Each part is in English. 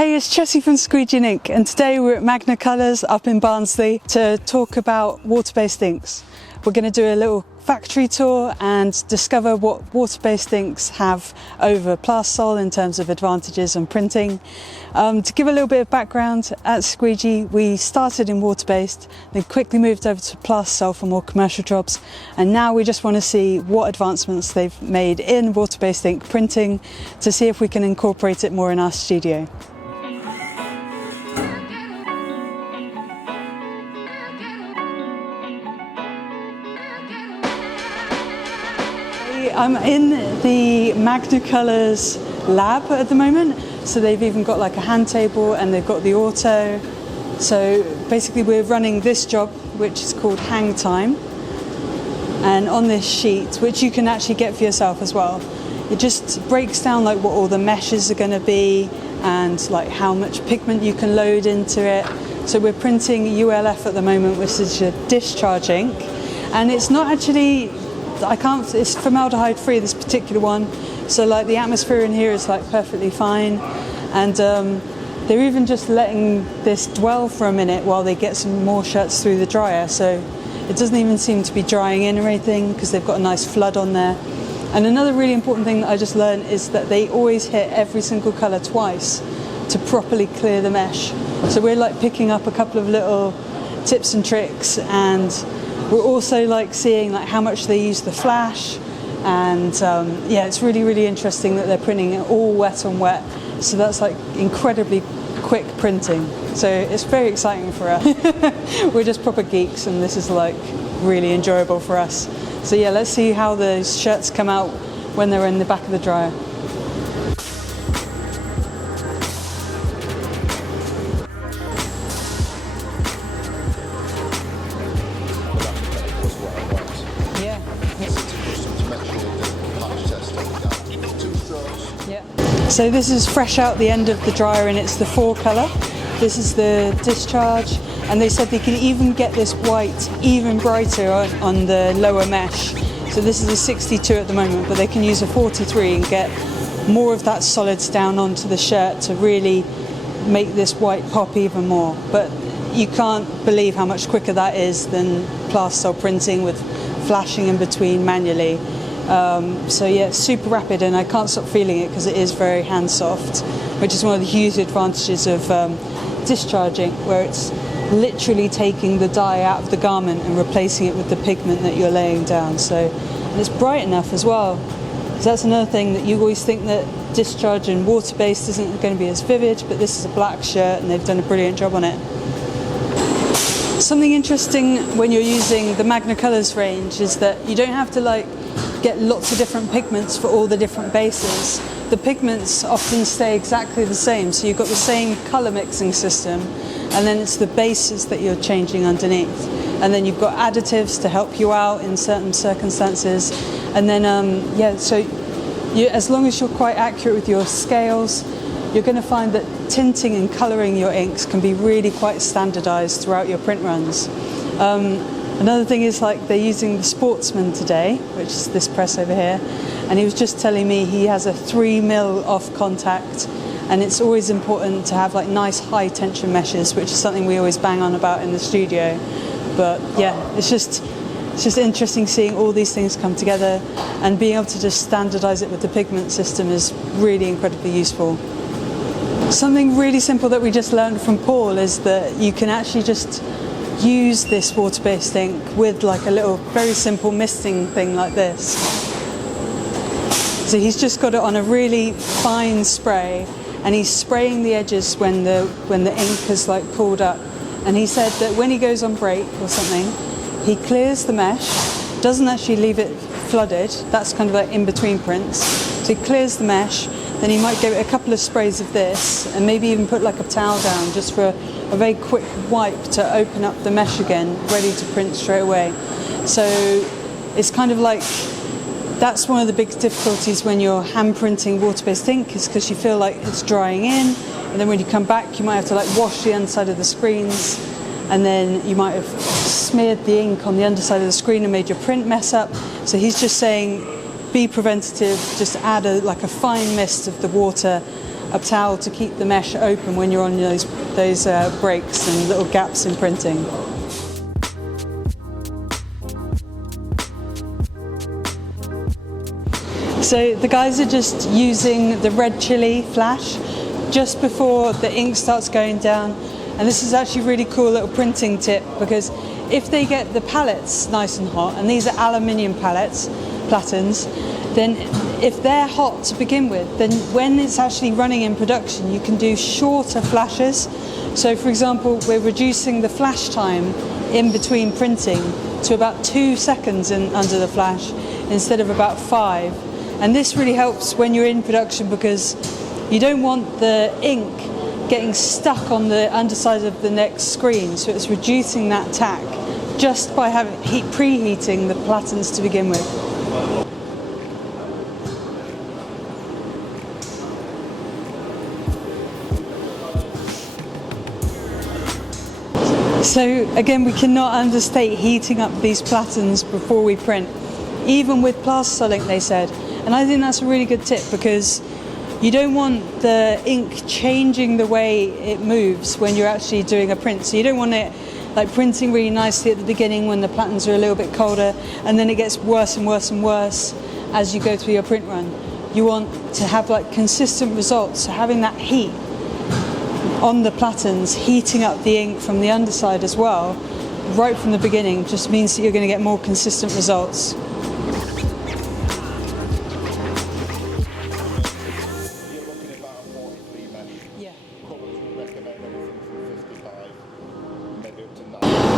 Hey, it's Jessie from Squeegee Ink, and today we're at Magna Colours up in Barnsley to talk about water-based inks. We're going to do a little factory tour and discover what water-based inks have over Plastisol in terms of advantages on printing. To give a little bit of background, at Squeegee we started in water-based, then quickly moved over to Plastisol for more commercial jobs, and now we just want to see what advancements they've made in water-based ink printing to see if we can incorporate it more in our studio. I'm in the Magna Colours lab at the moment, so they've even got like a hand table and they've got the auto. So basically we're running this job, which is called hang time, and on this sheet, which you can actually get for yourself as well, it just breaks down like what all the meshes are going to be and like how much pigment you can load into it. So we're printing ULF at the moment, which is a discharge ink, and it's not actually, it's formaldehyde free, this particular one, so like the atmosphere in here is like perfectly fine, and they're even just letting this dwell for a minute while they get some more shirts through the dryer, so it doesn't even seem to be drying in or anything because they've got a nice flood on there. And another really important thing that I just learned is that they always hit every single colour twice to properly clear the mesh. So we're like picking up a couple of little tips and tricks, and we're also like seeing like how much they use the flash, and yeah, it's really interesting that they're printing it all wet on wet, so that's like incredibly quick printing, so it's very exciting for us. We're just proper geeks and this is like really enjoyable for us. So yeah, let's see how those shirts come out when they're in the back of the dryer. So this is fresh out the end of the dryer and it's the 4 colour. This is the discharge, and they said they can even get this white even brighter on the lower mesh. So this is a 62 at the moment, but they can use a 43 and get more of that solids down onto the shirt to really make this white pop even more. But you can't believe how much quicker that is than Plastisol printing with flashing in between manually. So yeah, it's super rapid, and I can't stop feeling it because it is very hand soft, which is one of the huge advantages of discharging, where it's literally taking the dye out of the garment and replacing it with the pigment that you're laying down. So, and it's bright enough as well. So that's another thing, that you always think that discharge and water-based isn't going to be as vivid, but this is a black shirt and they've done a brilliant job on it. Something interesting when you're using the Magna Colours range is that you don't have to like get lots of different pigments for all the different bases. The pigments often stay exactly the same, so you've got the same colour mixing system, and then it's the bases that you're changing underneath. And then you've got additives to help you out in certain circumstances. And then, yeah, so as long as you're quite accurate with your scales, you're going to find that tinting and colouring your inks can be really quite standardised throughout your print runs. Another thing is like they're using the Sportsman today, which is this press over here, and he was just telling me he has a 3mm off contact, and it's always important to have like nice high tension meshes, which is something we always bang on about in the studio. But yeah, it's just interesting seeing all these things come together, and being able to just standardise it with the pigment system is really incredibly useful. Something really simple that we just learned from Paul is that you can actually just use this water-based ink with like a little very simple misting thing like this. So he's just got it on a really fine spray, and he's spraying the edges when the ink has like pulled up, and he said that when he goes on break or something, he clears the mesh, doesn't actually leave it flooded, that's kind of like in between prints, so he clears the mesh, then he might give it a couple of sprays of this and maybe even put like a towel down just for a very quick wipe to open up the mesh again, ready to print straight away. So it's kind of like, that's one of the big difficulties when you're hand printing water-based ink, is because you feel like it's drying in, and then when you come back you might have to like wash the underside of the screens, and then you might have smeared the ink on the underside of the screen and made your print mess up. So he's just saying be preventative, just add like a fine mist of the water a towel to keep the mesh open when you're on those breaks and little gaps in printing. So the guys are just using the red chili flash just before the ink starts going down, and this is actually a really cool little printing tip, because if they get the pallets nice and hot, and these are aluminium platens, then if they're hot to begin with, then when it's actually running in production, you can do shorter flashes. So for example, we're reducing the flash time in between printing to about 2 seconds under the flash instead of about 5. And this really helps when you're in production, because you don't want the ink getting stuck on the underside of the next screen. So it's reducing that tack just by preheating the platens to begin with. So again, we cannot understate heating up these platens before we print, even with Plastisol, they said. And I think that's a really good tip, because you don't want the ink changing the way it moves when you're actually doing a print. So you don't want it like printing really nicely at the beginning when the platens are a little bit colder, and then it gets worse and worse and worse as you go through your print run. You want to have like consistent results. So having that heat on the platens, heating up the ink from the underside as well, right from the beginning, just means that you're going to get more consistent results.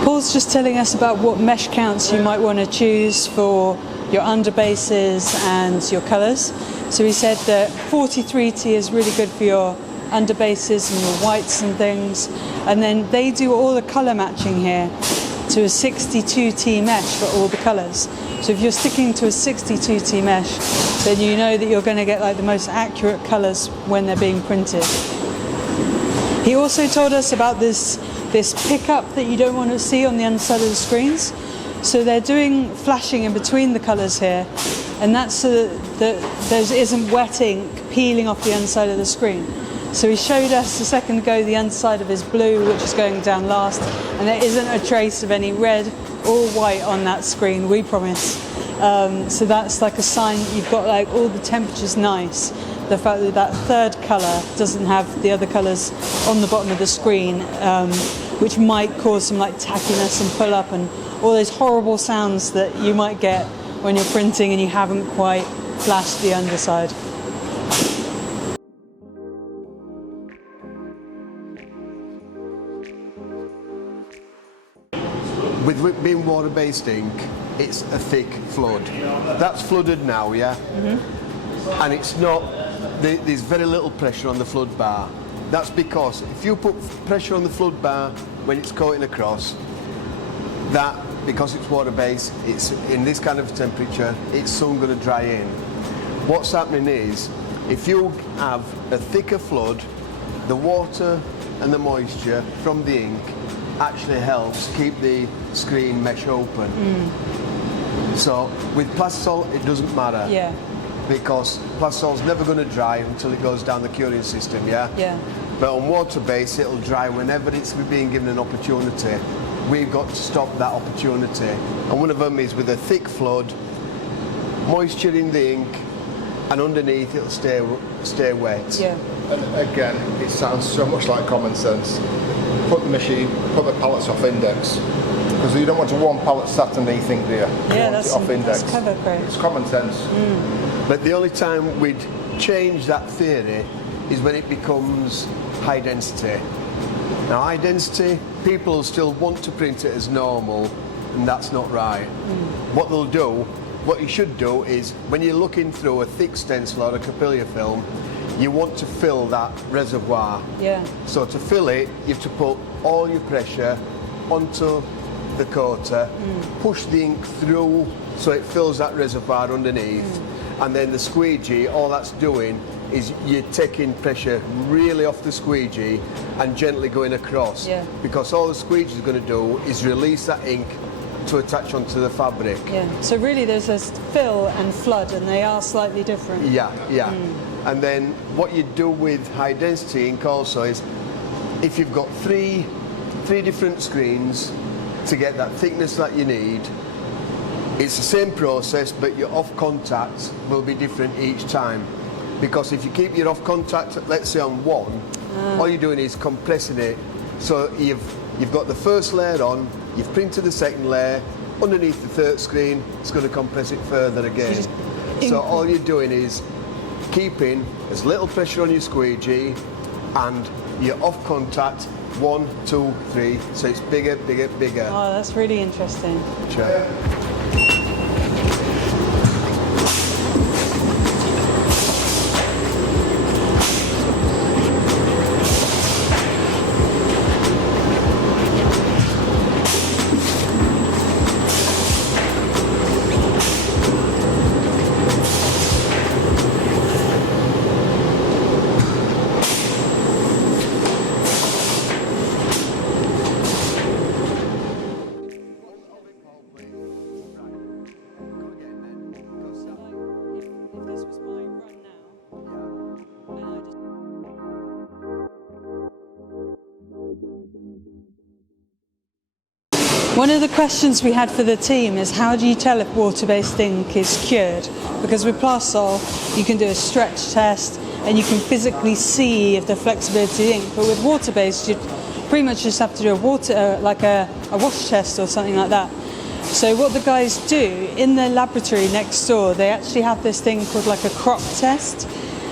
Paul's just telling us about what mesh counts you might want to choose for your underbases and your colours. So he said that 43T is really good for your underbases and your whites and things, and then they do all the colour matching here to a 62T mesh for all the colours. So if you're sticking to a 62T mesh, then you know that you're going to get like the most accurate colours when they're being printed. He also told us about this pickup that you don't want to see on the underside of the screens. So they're doing flashing in between the colours here, and that's so that there isn't wet ink peeling off the underside of the screen. So he showed us a second ago the underside of his blue, which is going down last, and there isn't a trace of any red or white on that screen, we promise. So that's like a sign that you've got like all the temperatures nice. The fact that that third colour doesn't have the other colours on the bottom of the screen, which might cause some like tackiness and pull up and all those horrible sounds that you might get when you're printing and you haven't quite flashed the underside. With being water-based ink, it's a thick flood. That's flooded now, yeah? Mm-hmm. And it's not, there's very little pressure on the flood bar. That's because if you put pressure on the flood bar when it's coating across, that, because it's water-based, it's in this kind of temperature, it's soon going to dry in. What's happening is, if you have a thicker flood, the water and the moisture from the ink actually helps keep the screen mesh open. So with Plastisol it doesn't matter, because Plastisol's never going to dry until it goes down the curing system, but on water-based it'll dry whenever it's being given an opportunity. We've got to stop that opportunity, and one of them is with a thick flood, moisture in the ink, and underneath it'll stay wet. And again, it sounds so much like common sense. Put the pallets off index, because you don't want one pallet sat underneath ink, do you? That's off index. That's clever, Craig. It's common sense. But the only time we'd change that theory is when it becomes high density. Now high density, people still want to print it as normal, and that's not right. What you should do is, when you're looking through a thick stencil or a capillary film, you want to fill that reservoir. So to fill it, you have to put all your pressure onto the coater, push the ink through so it fills that reservoir underneath, and then the squeegee, all that's doing is you're taking pressure really off the squeegee and gently going across, because all the squeegee is going to do is release that ink to attach onto the fabric. So really there's a fill and flood, and they are slightly different. And then what you do with high density ink also is, if you've got three different screens to get that thickness that you need, it's the same process, but your off contact will be different each time. Because if you keep your off contact, let's say on one, all you're doing is compressing it. So you've got the first layer on, you've printed the second layer, underneath the third screen, it's going to compress it further again. So all you're doing is keeping as little pressure on your squeegee and your off contact 1, 2, 3, so it's bigger, bigger, bigger. Oh, that's really interesting. Sure. One of the questions we had for the team is, how do you tell if water-based ink is cured? Because with Plasol you can do a stretch test and you can physically see if the flexibility of the ink, but with water-based you pretty much just have to do a wash test or something like that. So what the guys do in their laboratory next door, they actually have this thing called like a crop test.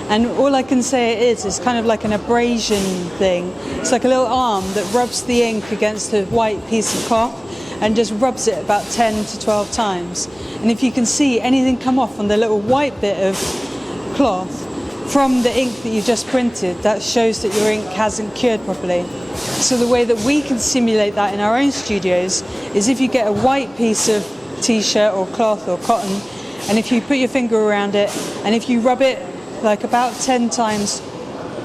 And all I can say it is, it's kind of like an abrasion thing. It's like a little arm that rubs the ink against a white piece of cloth and just rubs it about 10 to 12 times. And if you can see anything come off on the little white bit of cloth from the ink that you just printed, that shows that your ink hasn't cured properly. So the way that we can simulate that in our own studios is, if you get a white piece of t-shirt or cloth or cotton, and if you put your finger around it and if you rub it like about 10 times,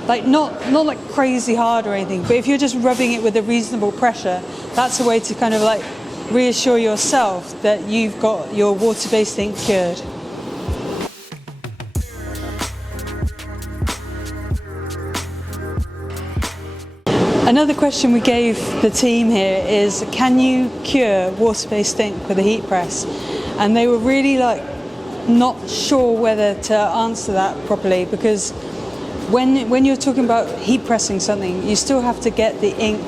like not like crazy hard or anything, but if you're just rubbing it with a reasonable pressure, that's a way to kind of like reassure yourself that you've got your water-based ink cured. Another question we gave the team here is, can you cure water-based ink with a heat press? And they were really like not sure whether to answer that properly, because when you're talking about heat pressing something, you still have to get the ink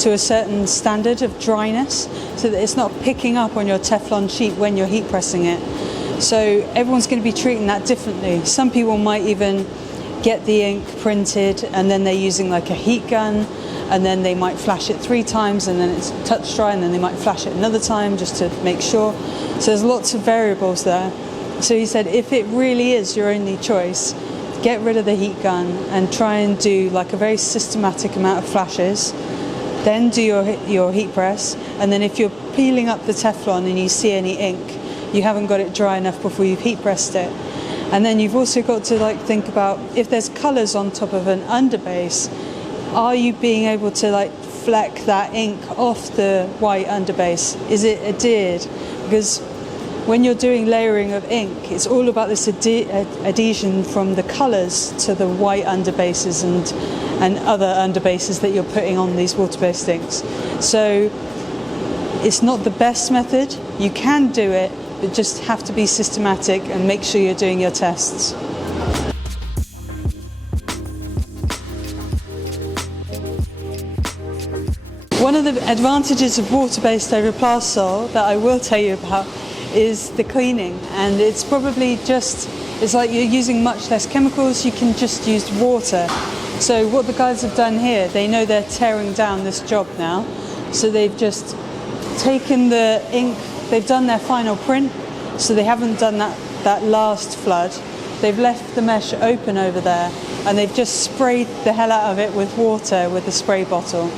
to a certain standard of dryness so that it's not picking up on your Teflon sheet when you're heat pressing it. So everyone's going to be treating that differently. Some people might even get the ink printed and then they're using like a heat gun, and then they might flash it 3 times and then it's touch dry, and then they might flash it another time just to make sure. So there's lots of variables there. So he said, if it really is your only choice, get rid of the heat gun and try and do like a very systematic amount of flashes, then do your heat press, and then if you're peeling up the Teflon and you see any ink, you haven't got it dry enough before you've heat pressed it. And then you've also got to like think about, if there's colours on top of an underbase, are you being able to like fleck that ink off the white underbase? Is it adhered? Because when you're doing layering of ink, it's all about this adhesion from the colours to the white underbases and other underbases that you're putting on these water-based inks. So it's not the best method. You can do it, but just have to be systematic and make sure you're doing your tests. One of the advantages of water-based over Plasol that I will tell you about is the cleaning, and it's probably it's like you're using much less chemicals, you can just use water. So what the guys have done here, they know they're tearing down this job now, so they've just taken the ink, they've done their final print, so they haven't done that last flood. They've left the mesh open over there and they've just sprayed the hell out of it with water with the spray bottle.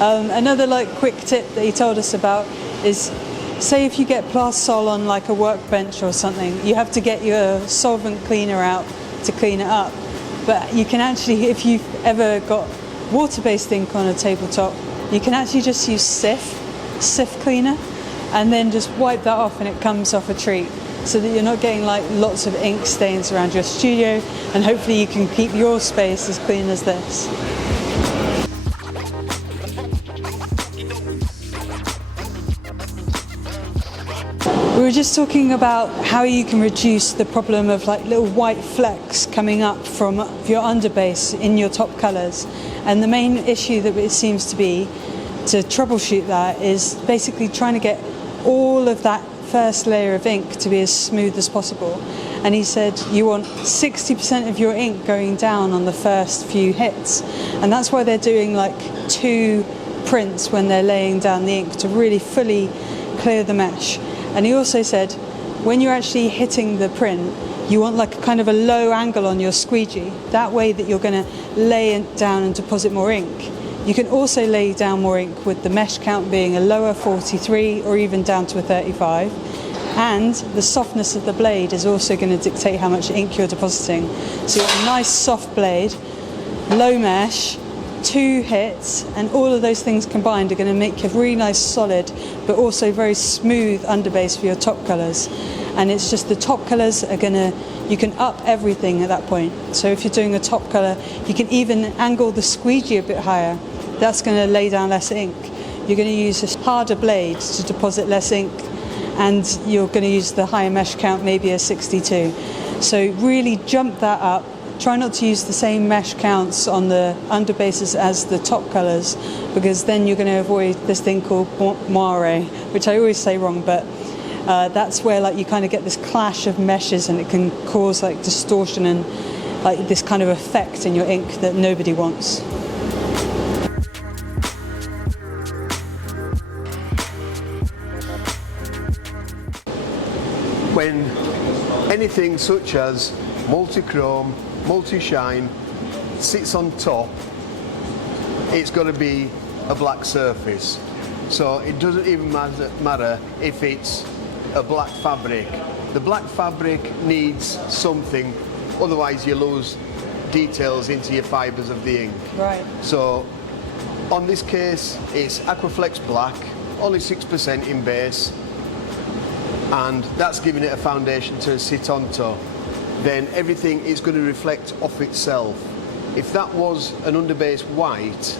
Another like quick tip that he told us about is, say if you get Plasol on like a workbench or something, you have to get your solvent cleaner out to clean it up. But you can actually, if you've ever got water-based ink on a tabletop, you can actually just use Cif cleaner and then just wipe that off and it comes off a treat. so that you're not getting like lots of ink stains around your studio, and hopefully you can keep your space as clean as this. We were just talking about how you can reduce the problem of like little white flecks coming up from your underbase in your top colours, and the main issue that it seems to be to troubleshoot that is basically trying to get all of that first layer of ink to be as smooth as possible. And he said you want 60% of your ink going down on the first few hits, and that's why they're doing like 2 prints when they're laying down the ink to really fully clear the mesh. And he also said when you're actually hitting the print, you want like a kind of a low angle on your squeegee. That way that you're going to lay it down and deposit more ink. You can also lay down more ink with the mesh count being a lower 43 or even down to a 35. And the softness of the blade is also going to dictate how much ink you're depositing. So you've got a nice soft blade, low mesh, 2 hits, and all of those things combined are going to make a really nice solid but also very smooth underbase for your top colours. And it's just the top colours are going to, you can up everything at that point. So if you're doing a top colour, you can even angle the squeegee a bit higher. That's going to lay down less ink. You're going to use a harder blade to deposit less ink, and you're going to use the higher mesh count, maybe a 62. So really jump that up. Try not to use the same mesh counts on the underbases as the top colours, because then you're going to avoid this thing called moire, which I always say wrong, but that's where like you kind of get this clash of meshes, and it can cause like distortion and like this kind of effect in your ink that nobody wants. When anything such as multichrome, multi-shine sits on top, it's got to be a black surface. So it doesn't even matter if it's a black fabric. The black fabric needs something, otherwise you lose details into your fibres of the ink. Right. So on this case it's Aquaflex black, only 6% in base, and that's giving it a foundation to sit on top. Then everything is going to reflect off itself. If that was an underbase white,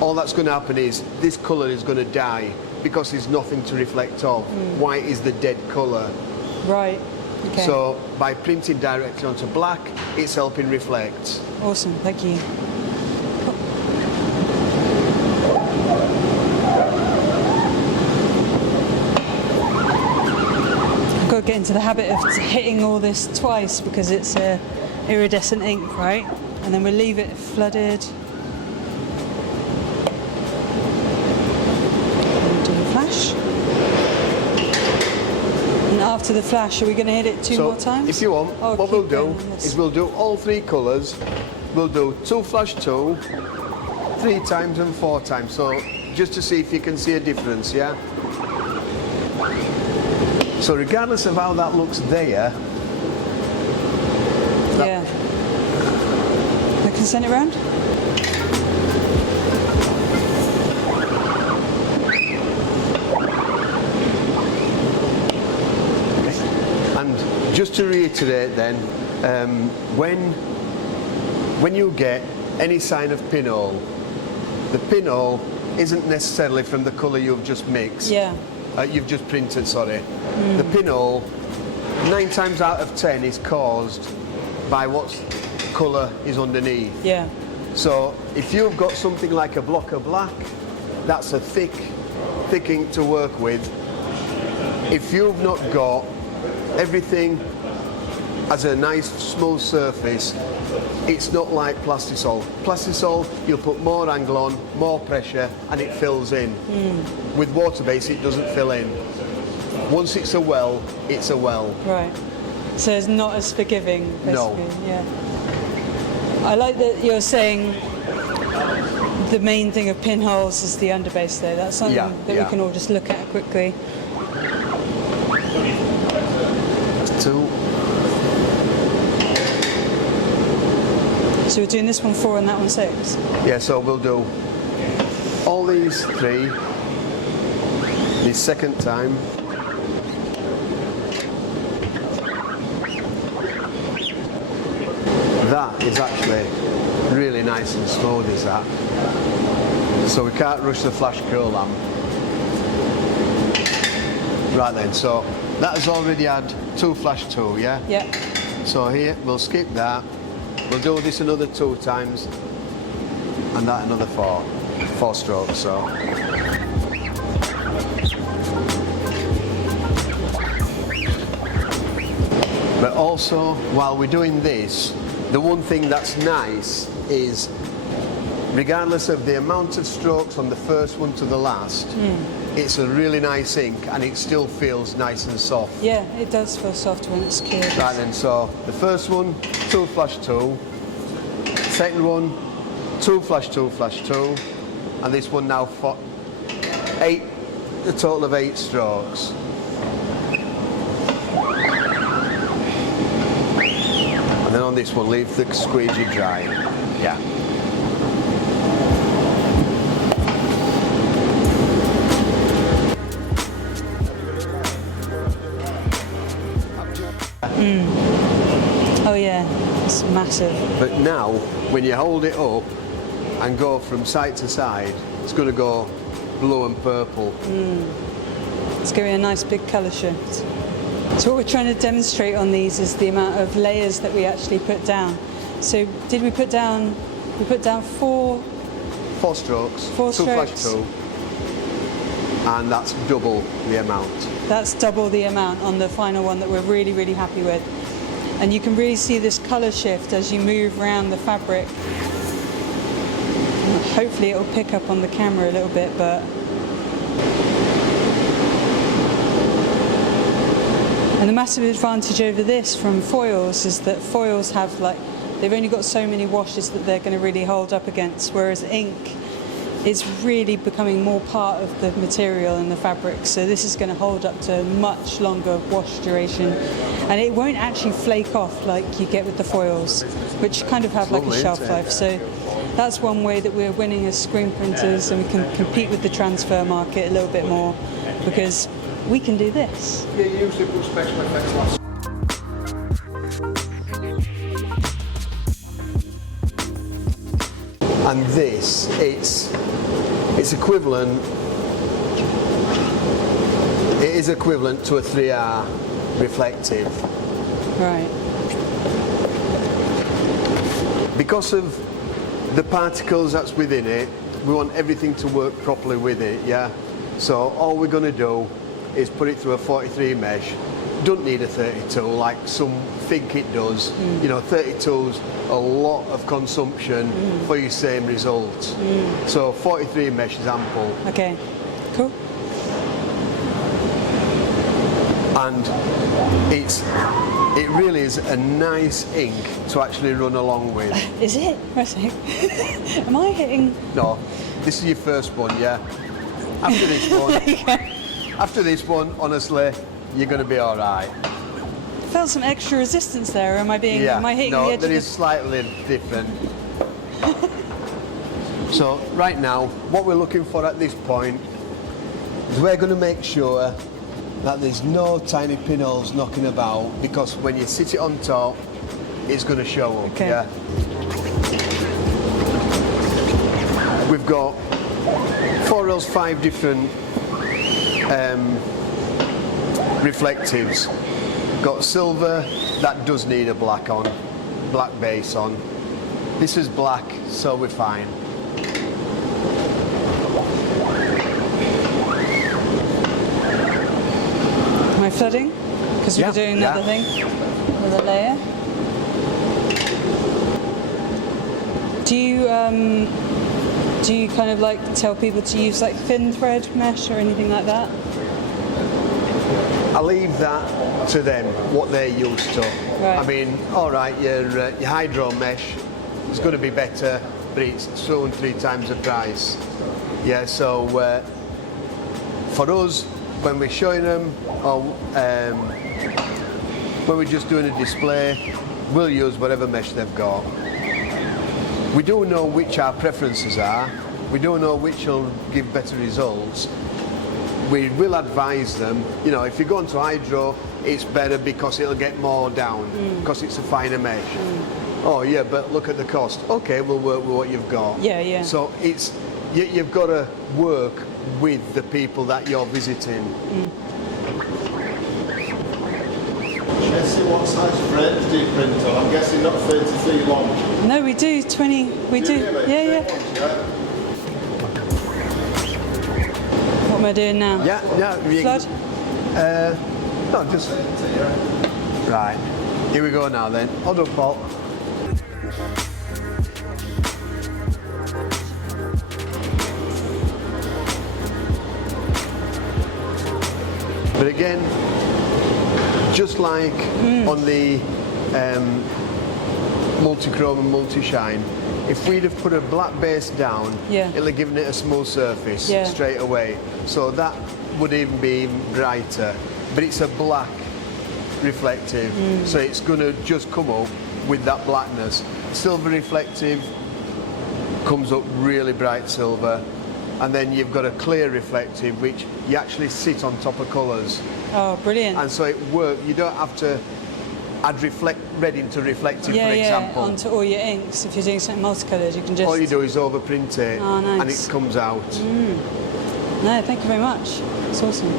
all that's going to happen is this colour is going to die because there's nothing to reflect off. White is the dead colour. Right. Okay. So by printing directly onto black, it's helping reflect. Awesome, thank you. I've got to get into the habit of hitting all this twice because it's iridescent ink, right? And then we'll leave it flooded. We'll do the flash. And after the flash, are we going to hit it two more times? If you want, Oh, what we'll keep do going on this. is we'll do all 3 colours. We'll do 2 flash 2, 3 times and 4 times. So just to see if you can see a difference, yeah? So regardless of how that looks there, Yeah. I can send it round? and just to reiterate then, when you get any sign of pinhole, the pinhole isn't necessarily from the colour you've just mixed. Yeah. You've just printed, sorry. The pinhole, 9 times out of 10 is caused by what colour is underneath. Yeah. So if you've got something like a block of black, that's a thick ink to work with. If you've not got everything as a nice smooth surface, it's not like plastisol. Plastisol, you'll put more angle on, more pressure, and it fills in. With water-based, it doesn't fill in. Once it's a well, it's a well. Right. So it's not as forgiving, basically. No. Yeah. I like that you're saying the main thing of pinholes is the underbase, though. That's something that we can all just look at quickly. 2. So we're doing this one 4 and that one 6. Yeah, so we'll do all these 3 the second time. That is actually really nice and smooth, is that? So we can't rush the flash cool lamp. Right then, so that has already had 2 flash 2, yeah? Yeah. So here, we'll skip that. We'll do this another 2 times, and that another 4 strokes, so. But also, while we're doing this, the one thing that's nice is, regardless of the amount of strokes from the first one to the last, it's a really nice ink and it still feels nice and soft. Yeah, it does feel soft when it's cured. Right then, so the first one, 2 flash 2. Second one, 2 flash 2 flash 2. And this one now, 8, a total of 8 strokes. And then on this one, leave the squeegee dry. Yeah. Oh yeah, it's massive. But now, when you hold it up and go from side to side, it's going to go blue and purple. It's giving a nice big colour shift. So what we're trying to demonstrate on these is the amount of layers that we actually put down. So did we put down? We put down 4 strokes. 4 2 flash strokes. 2. And that's double the amount. That's double the amount on the final one that we're really, really happy with. And you can really see this colour shift as you move around the fabric. Hopefully it'll pick up on the camera a little bit, but... And the massive advantage over this from foils is that foils have they've only got so many washes that they're going to really hold up against, whereas ink is really becoming more part of the material and the fabric, so this is going to hold up to a much longer wash duration, and it won't actually flake off like you get with the foils, which kind of have like a shelf life. So that's one way that we're winning as screen printers, and we can compete with the transfer market a little bit more because we can do this. Yeah, you usually put special effects last. And this, it's equivalent. It is equivalent to a 3R reflective. Right. Because of the particles that's within it, we want everything to work properly with it, yeah? So all we're going to do is put it through a 43 mesh. Don't need a 32 like some think it does. You know, 32's a lot of consumption for your same results. So 43 mesh is ample. Okay, cool. And it really is a nice ink to actually run along with. Is it? Am I hitting? No, this is your first one, yeah? After this one, after this one, honestly, you're going to be all right. I felt some extra resistance there. Am I being? Yeah, Am I hitting no, the edge that of is slightly different. So right now, what we're looking for at this point is we're going to make sure that there's no tiny pinholes knocking about, because when you sit it on top, it's going to show up. Okay. Yeah. We've got 4 or 5 different reflectives. Got silver, that does need a black base on. This is black, so we're fine. Am I flooding? Because we're doing another thing, another layer. Do you kind of like tell people to use like thin thread mesh or anything like that? I leave that to them, what they're used to. Right. I mean, all right, your hydro mesh is going to be better, but it's 2 and 3 times the price. Yeah, so for us, when we're showing them, or when we're just doing a display, we'll use whatever mesh they've got. We do know which our preferences are. We do know which will give better results. We will advise them, you know, if you go into hydro, it's better because it'll get more down, because it's a finer mesh. Oh yeah, but look at the cost. Okay, we'll work with what you've got. Yeah, yeah. So it's you've got to work with the people that you're visiting. Jesse, what size frames do you print on? I'm guessing not 33 long. No, we do 20. We do. Really? Yeah, yeah. What am I doing now? Yeah, Flood? No, just right. Here we go now then. Hold up, Paul. But again, just like on the multichrome and multi-shine, if we'd have put a black base down, it'll have given it a smooth surface straight away. So that would even be brighter. But it's a black reflective, so it's going to just come up with that blackness. Silver reflective comes up really bright silver, and then you've got a clear reflective which you actually sit on top of colours. Oh, brilliant. And so it works. You don't have to add red into reflective, for example. Onto all your inks. If you're doing something multicoloured, you can just... All you do is overprint it, nice. and it comes out. No, thank you very much. It's awesome.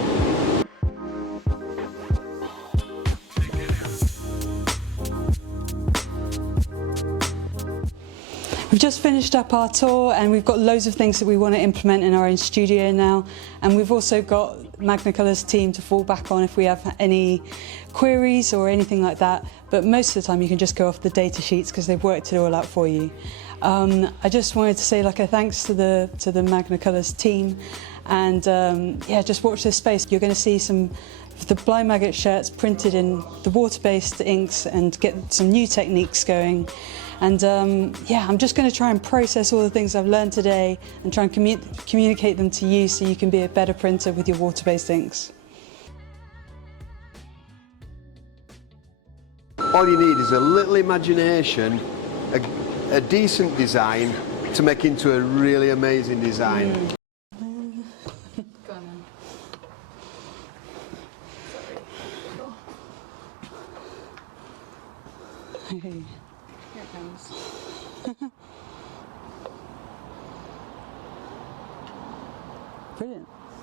We've just finished up our tour and we've got loads of things that we want to implement in our own studio now, and we've also got Magna Colours team to fall back on if we have any queries or anything like that, but most of the time you can just go off the data sheets because they've worked it all out for you. I just wanted to say a thanks to the Magna Colours team, and yeah, just watch this space. You're going to see some of the Blind Maggot shirts printed in the water-based inks and get some new techniques going. And yeah, I'm just going to try and process all the things I've learned today and try and communicate them to you so you can be a better printer with your water-based inks. All you need is a little imagination, a decent design to make into a really amazing design. Go on then. Here it comes. Brilliant.